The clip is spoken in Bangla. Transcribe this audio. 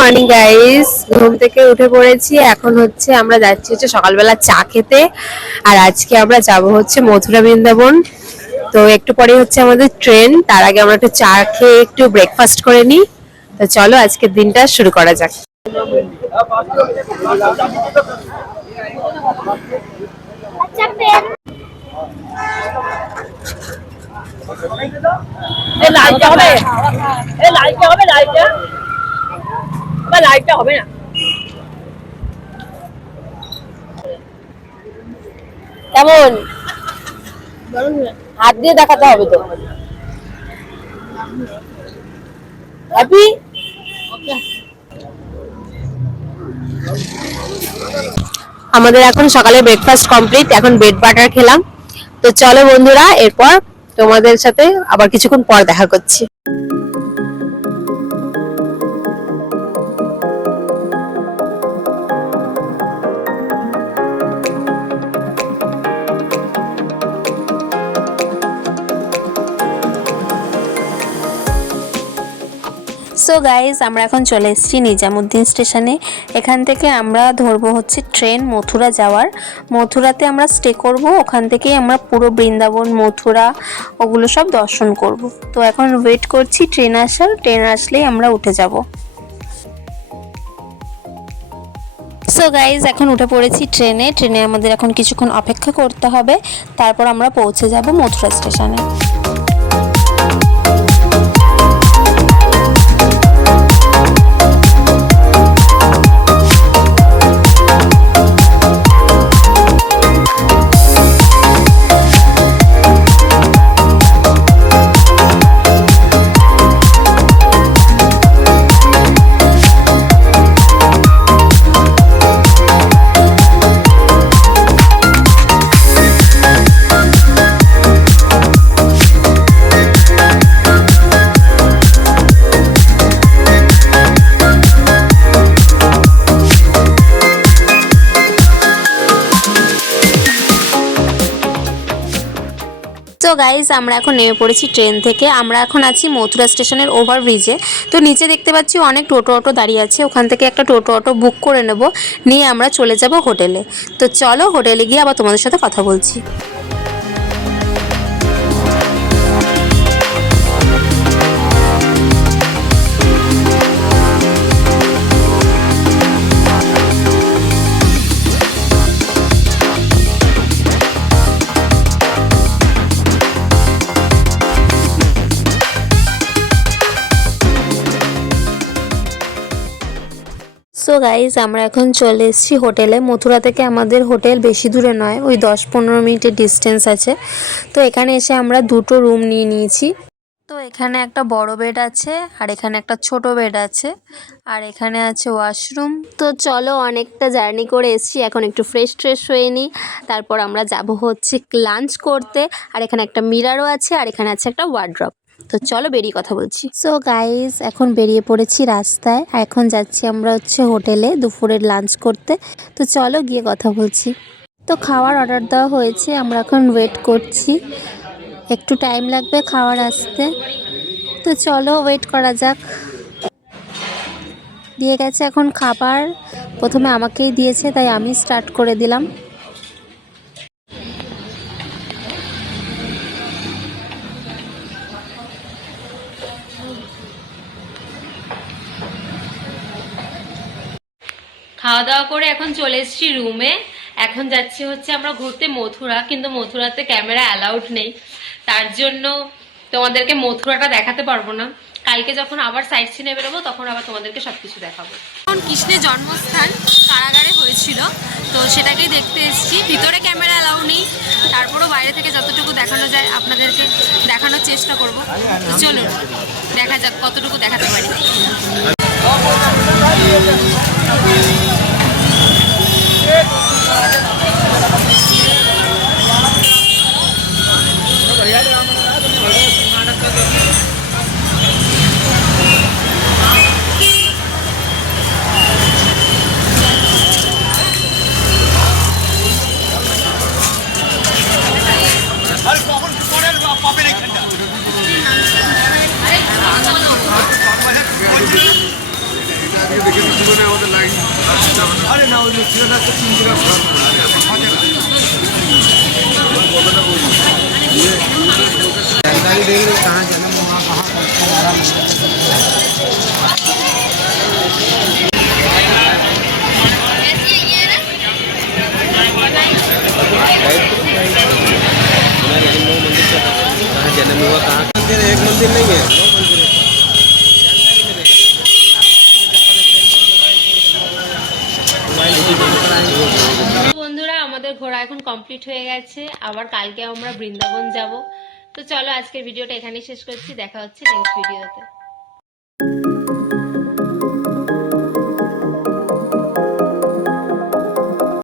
মর্নিং গাইস, ঘুম থেকে উঠে পড়েছি। এখন হচ্ছে আমরা যাচ্ছি সকালবেলা চা খেতে। আর আজকে আমরা যাব হচ্ছে মথুরা বৃন্দাবন। তো একটু পরে হচ্ছে আমাদের ট্রেন, তার আগে আমরা একটু চা খেয়ে একটু ব্রেকফাস্ট করে নিই। তো চলো আজকের দিনটা শুরু করা যাক। লাইটটা হবে না, কেমন হাত দিয়ে দেখাতে হবে তো। হ্যাপি? আমাদের এখন সকালে ব্রেকফাস্ট কমপ্লিট, এখন ব্রেড বাটার খেলাম। তো চলো বন্ধুরা, এরপর তোমাদের সাথে আবার কিছুক্ষণ পর দেখা করছি। সো গাইজ, আমরা এখন চলে এসেছি নিজামুদ্দিন স্টেশনে। এখান থেকে আমরা ধরবো হচ্ছে ট্রেন মথুরা যাওয়ার। মথুরাতে আমরা স্টে করব, ওখান থেকেই আমরা পুরো বৃন্দাবন, মথুরা ওগুলো সব দর্শন করব। তো এখন ওয়েট করছি ট্রেন আসার, ট্রেন আসলেই আমরা উঠে যাব। সো গাইজ, এখন উঠে পড়েছি ট্রেনে। ট্রেনে আমাদের এখন কিছুক্ষণ অপেক্ষা করতে হবে, তারপর আমরা পৌঁছে যাব মথুরা স্টেশনে। তো গাইজ, আমরা এখন নেমে পড়েছি ট্রেন থেকে। আমরা এখন আছি মথুরা স্টেশনের ওভারব্রিজে। তো নিচে দেখতে পাচ্ছি অনেক টোটো অটো দাঁড়িয়ে আছে, ওখান থেকে একটা টোটো অটো বুক করে নেব, নিয়ে আমরা চলে যাব হোটেলে। তো চলো হোটেলে গিয়ে আবার তোমাদের সাথে কথা বলছি। সো গাইজ, আমরা এখন চলে এসেছি হোটেলে। মথুরা থেকে আমাদের হোটেল বেশি দূরে নয়, ওই 10-15 মিনিটের ডিস্টেন্স আছে। তো এখানে এসে আমরা দুটো রুম নিয়ে নিয়েছি। তো এখানে একটা বড় বেড আছে, আর এখানে একটা ছোট বেড আছে, আর এখানে আছে ওয়াশরুম। তো চলো, অনেকটা জার্নি করে এসেছি, এখন একটু ফ্রেশ হয়ে নিই, তারপর আমরা যাব হচ্ছে লাঞ্চ করতে। আর এখানে একটা মিরারও আছে, আর এখানে আছে একটা ওয়ার্ড্রপ। তো চলো বেরিয়ে কথা বলছি। সো গাইজ, এখন বেরিয়ে পড়েছি রাস্তায়, আর এখন যাচ্ছি আমরা হচ্ছে হোটেলে দুপুরের লাঞ্চ করতে। তো চলো গিয়ে কথা বলছি। তো খাওয়ার অর্ডার দেওয়া হয়েছে, আমরা এখন ওয়েট করছি, একটু টাইম লাগবে খাওয়ার আসতে। তো চলো ওয়েট করা যাক। দিয়ে গেছে এখন খাবার, প্রথমে আমাকেই দিয়েছে, তাই আমি স্টার্ট করে দিলাম। খাওয়া দাওয়া করে এখন চলে এসেছি রুমে। এখন যাচ্ছি হচ্ছে আমরা ঘুরতে মথুরা, কিন্তু মথুরাতে ক্যামেরা অ্যালাউড নেই, তার জন্য তোমাদেরকে মথুরাটা দেখাতে পারবো না। কালকে যখন আবার সাইট সিনে বেরোবো তখন আবার তোমাদেরকে সবকিছু দেখাবো। এখন কৃষ্ণের জন্মস্থান কারাগারে হয়েছিল, তো সেটাকেই দেখতে এসেছি। ভিতরে ক্যামেরা অ্যালাউ নেই, তারপরও বাইরে থেকে যতটুকু দেখানো যায় আপনাদেরকে দেখানোর চেষ্টা করব। তো চলুন দেখা যাক কতটুকু দেখাতে পারি। जानकारी देंगे कहाँ जन्म हुआ कहाँ जन्म हुआ कहाँ मंदिर है, एक मंदिर नहीं है, दो मंदिर है। বন্ধুরা আমাদের ঘোরা এখন কমপ্লিট হয়ে গেছে, আবার কালকে আমরা বৃন্দাবন যাব। তো চলো আজকের ভিডিওটা এখানেই শেষ করছি, দেখা হচ্ছে নেক্সট ভিডিওতে।